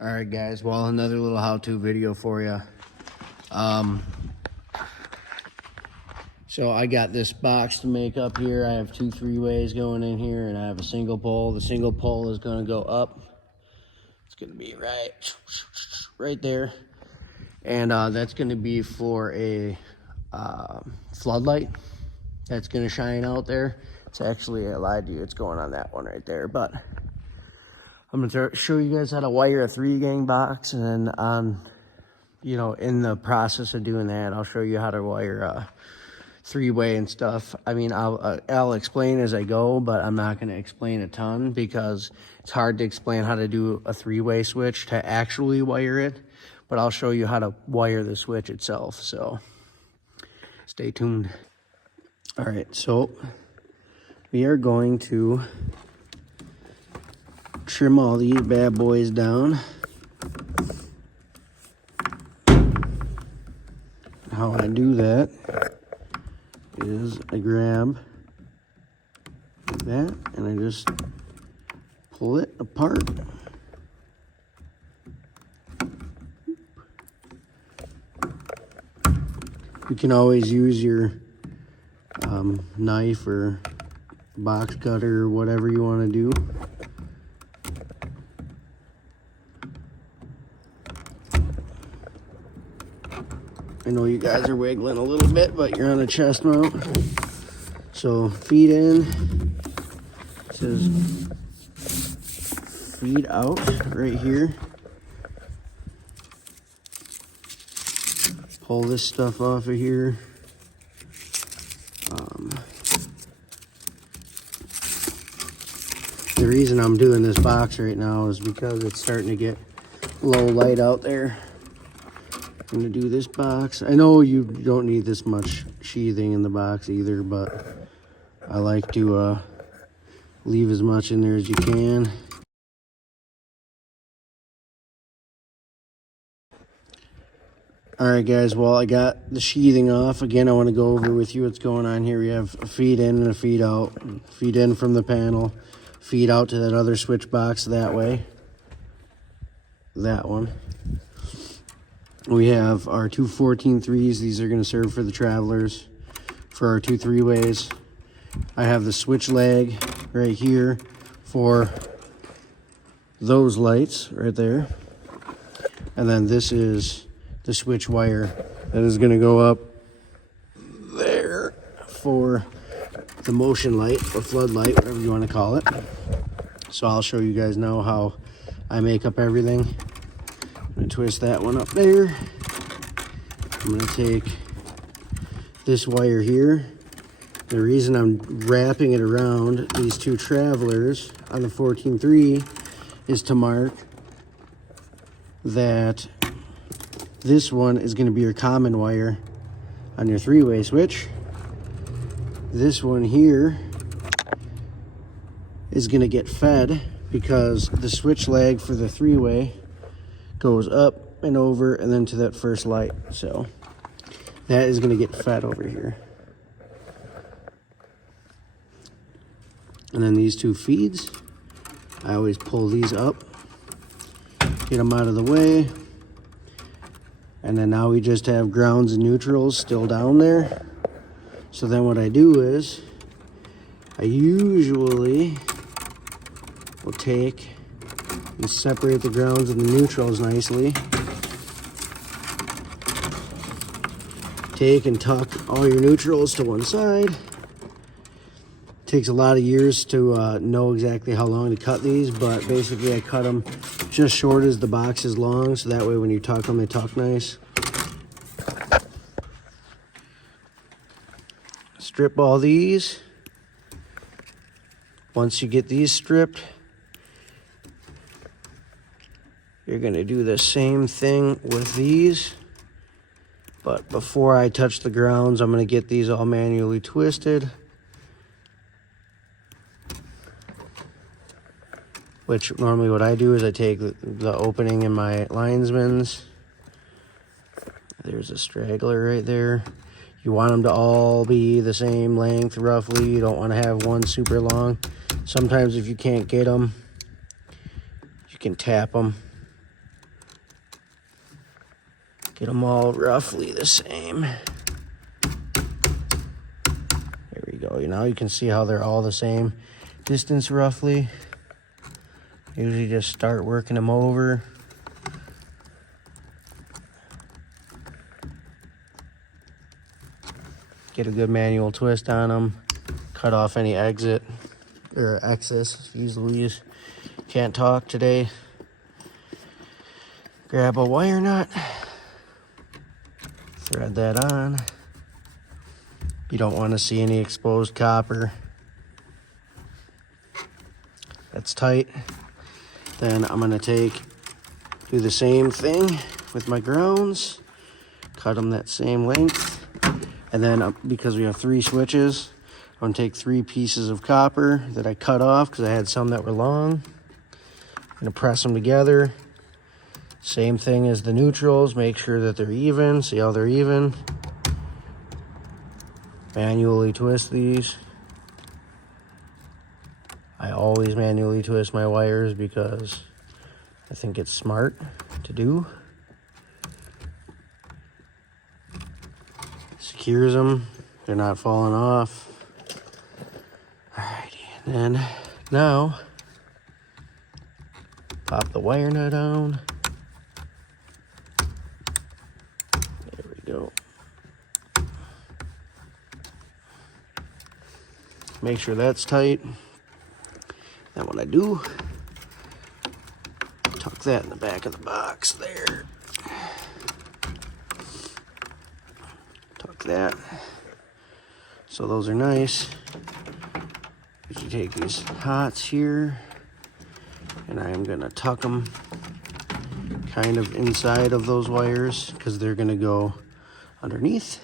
All right, guys. Well, another little how-to video for you. So I got this box to make up here. I have 2 3-ways going in here, and I have a single pole. The single pole is going to go up. It's going to be right there, and that's going to be for a floodlight that's going to shine out there. It's actually, I lied to you, it's going on that one right there, but I'm going to show you guys how to wire a 3-gang box, and then on, in the process of doing that, I'll show you how to wire a 3-way and stuff. I mean, I'll explain as I go, but I'm not going to explain a ton because it's hard to explain how to do a 3-way switch to actually wire it, but I'll show you how to wire the switch itself, so stay tuned. All right, so we are going to trim all these bad boys down. How I do that is I grab that and I just pull it apart. You can always use your knife or box cutter or whatever you want to do. I know you guys are wiggling a little bit, but you're on a chest mount. So feed in, it says feed out right here. Pull this stuff off of here. The reason I'm doing this box right now is because it's starting to get low light out there. I'm gonna do this box. I know you don't need this much sheathing in the box either, but I like to leave as much in there as you can. All right, guys, well, I got the sheathing off. Again, I want to go over with you what's going on here. We have a feed in and a feed out. Feed in from the panel, feed out to that other switch box that way. That one. We have our 2 14-3s. These are going to serve for the travelers for our 2 3-ways. I have the switch leg right here for those lights right there. And then this is the switch wire that is going to go up there for the motion light or floodlight, whatever you want to call it. So I'll show you guys now how I make up everything. I'm going to twist that one up there. I'm going to take this wire here. The reason I'm wrapping it around these 2 travelers on the 14-3 is to mark that this one is going to be your common wire on your 3-way switch. This one here is going to get fed because the switch leg for the 3-way goes up and over and then to that first light. So that is going to get fed over here. And then these 2 feeds, I always pull these up, get them out of the way. And then now we just have grounds and neutrals still down there. So then what I do is I usually will take and separate the grounds and the neutrals nicely. Take and tuck all your neutrals to one side. Takes a lot of years to know exactly how long to cut these, but basically I cut them just short as the box is long, so that way when you tuck them, they tuck nice. Strip all these. Once you get these stripped, you're going to do the same thing with these. But before I touch the grounds, I'm going to get these all manually twisted. Which normally what I do is I take the opening in my linesman's. There's a straggler right there. You want them to all be the same length roughly. You don't want to have one super long. Sometimes if you can't get them, you can tap them Get them all roughly the same. There we go. Now you can see how they're all the same distance roughly. Usually just start working them over. Get a good manual twist on them. Cut off any exit or excess. Jeez Louise, can't talk today. Grab a wire nut. Thread that on. You don't want to see any exposed copper. That's tight. Then I'm going to do the same thing with my grounds. Cut them that same length. And then because we have 3 switches, I'm going to take 3 pieces of copper that I cut off because I had some that were long. I'm going to press them together. Same thing as the neutrals, make sure that they're even. See how they're even? Manually twist these. I always manually twist my wires because I think it's smart to do. Secures them, they're not falling off. Alrighty, and then now pop the wire nut on. Go. Make sure that's tight. Then what I do, tuck that in the back of the box there. Tuck that. So those are nice. You take these hots here, and I am gonna tuck them kind of inside of those wires because they're gonna go underneath.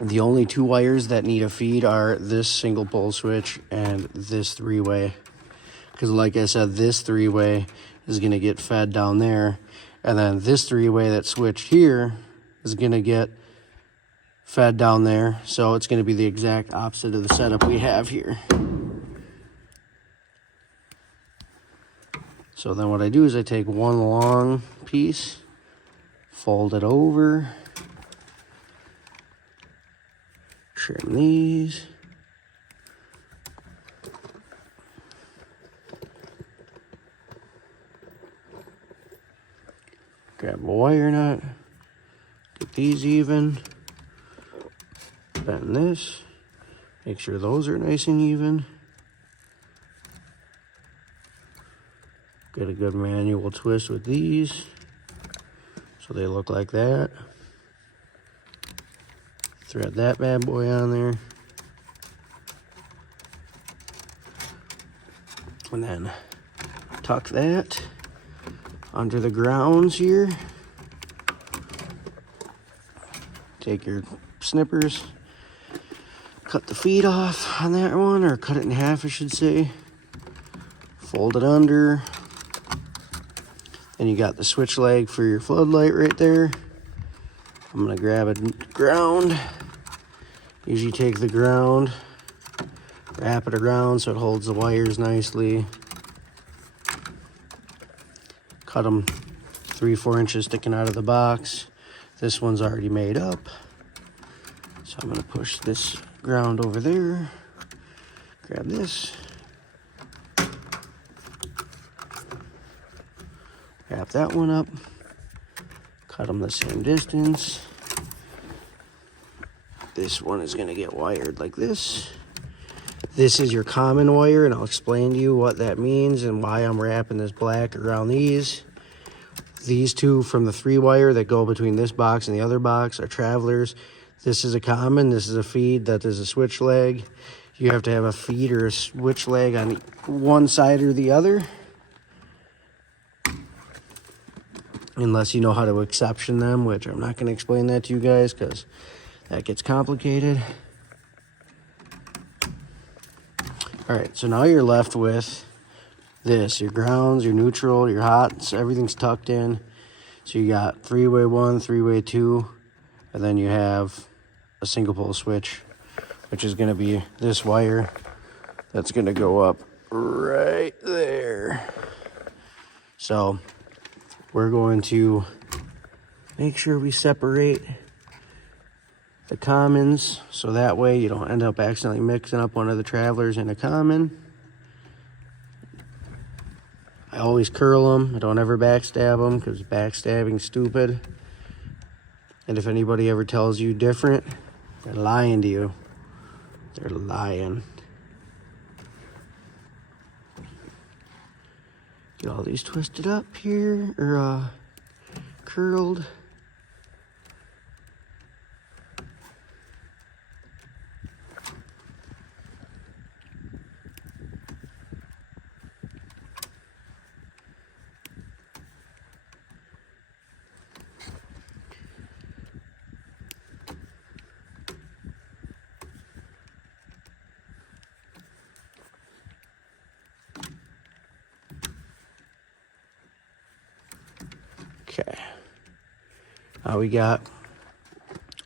The only 2 wires that need a feed are this single pole switch and this 3-way. Because like I said, this 3-way is going to get fed down there. And then this 3-way that switched here is going to get fed down there. So it's going to be the exact opposite of the setup we have here. So then what I do is I take one long piece, fold it over, trim these, grab a wire nut, get these even, bend this, make sure those are nice and even. Get a good manual twist with these so they look like that. Thread that bad boy on there. And then tuck that under the grounds here. Take your snippers, cut the feed off on that one, or cut it in half I should say. Fold it under. And you got the switch leg for your floodlight right there. I'm gonna grab a ground. Usually take the ground, wrap it around so it holds the wires nicely. Cut them 3-4 inches sticking out of the box. This one's already made up. So I'm gonna push this ground over there. Grab this. Wrap that one up, cut them the same distance. This one is gonna get wired like this. This is your common wire, and I'll explain to you what that means and why I'm wrapping this black around these. These 2 from the 3-wire that go between this box and the other box are travelers. This is a common, this is a feed, that is a switch leg. You have to have a feed or a switch leg on one side or the other. Unless you know how to exception them, which I'm not going to explain that to you guys because that gets complicated. All right, so now you're left with this, your grounds, your neutral, your hots, everything's tucked in. So you got 3-way 1, 3-way 2, and then you have a single pole switch, which is going to be this wire that's going to go up right there. So we're going to make sure we separate the commons, so that way you don't end up accidentally mixing up one of the travelers in a common. I always curl them. I don't ever backstab them, because backstabbing's stupid. And if anybody ever tells you different, they're lying to you. They're lying. Get all these twisted up here, or curled. Okay, now we got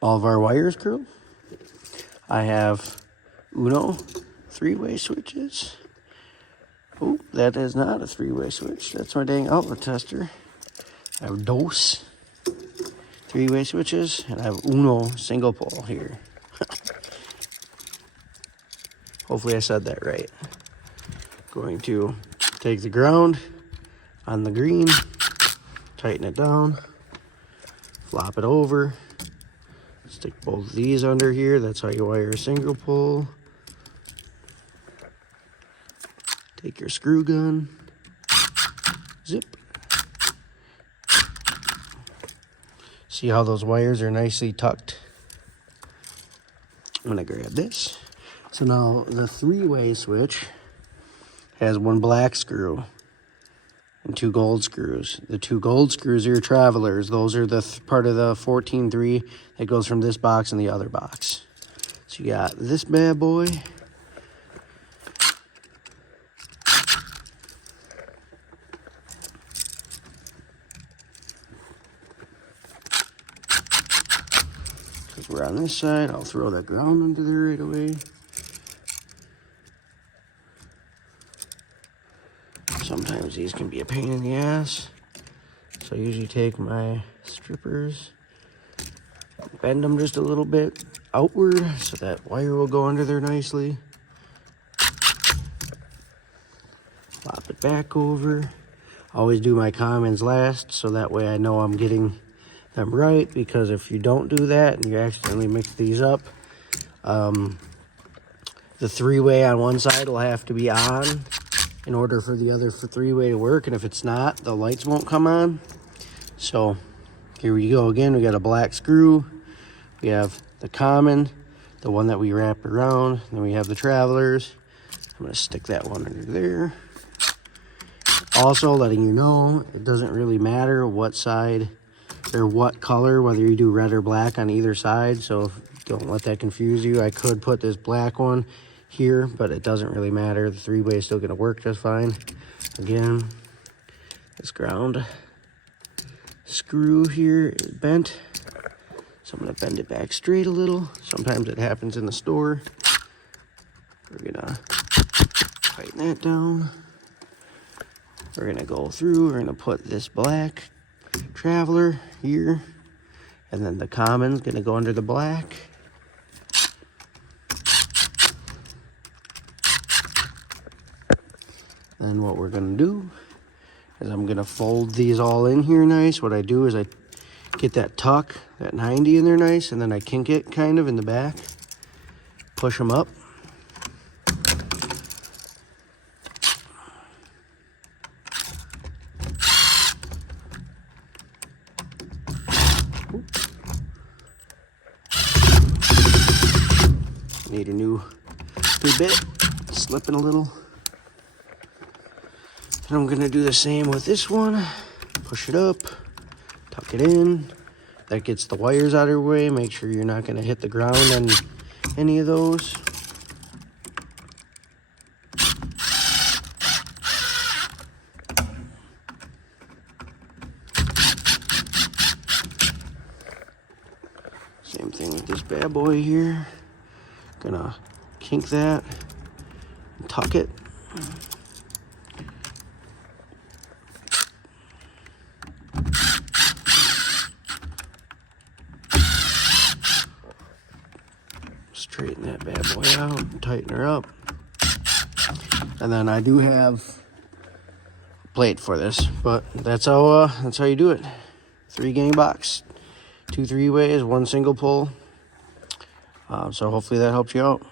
all of our wires curled. I have Uno 3-way switches. Oh, that is not a 3-way switch. That's my dang outlet tester. I have Dos 3-way switches, and I have Uno single pole here. Hopefully I said that right. Going to take the ground on the green, tighten it down, flop it over, stick both of these under here. That's how you wire a single pole. Take your screw gun, zip. See how those wires are nicely tucked? I'm gonna grab this. So now the 3-way switch has one black screw and 2 gold screws. The 2 gold screws are your travelers. Those are the part of the 14-3 that goes from this box and the other box. So you got this bad boy. Because we're on this side, I'll throw that ground under there right away. Sometimes these can be a pain in the ass. So I usually take my strippers, bend them just a little bit outward so that wire will go under there nicely. Flop it back over. Always do my commons last, so that way I know I'm getting them right, because if you don't do that and you accidentally mix these up, the 3-way on one side will have to be on in order for the other 3-way to work, and if it's not, the lights won't come on. So here we go again. We got a black screw, we have the common, the one that we wrap around, then we have the travelers. I'm going to stick that one under there. Also letting you know, it doesn't really matter what side or what color, whether you do red or black on either side, so don't let that confuse you. I could put this black one here, but it doesn't really matter. The 3-way is still going to work just fine. Again, this ground screw here is bent, so I'm going to bend it back straight a little. Sometimes it happens in the store. We're going to tighten that down. We're going to go through, we're going to put this black traveler here, and then the common's going to go under the black. Then what we're going to do is I'm going to fold these all in here nice. What I do is I get that tuck, that 90 in there nice, and then I kink it kind of in the back. Push them up. Need a new bit, slipping a little. And I'm gonna do the same with this one. Push it up, tuck it in. That gets the wires out of your way. Make sure you're not gonna hit the ground on any of those. Same thing with this bad boy here. Gonna kink that and tuck it. straighten that bad boy out, tighten her up. And then I do have a plate for this, but that's how you do it. 3 gang box, 2 3-ways, 1 single pull. So hopefully that helps you out.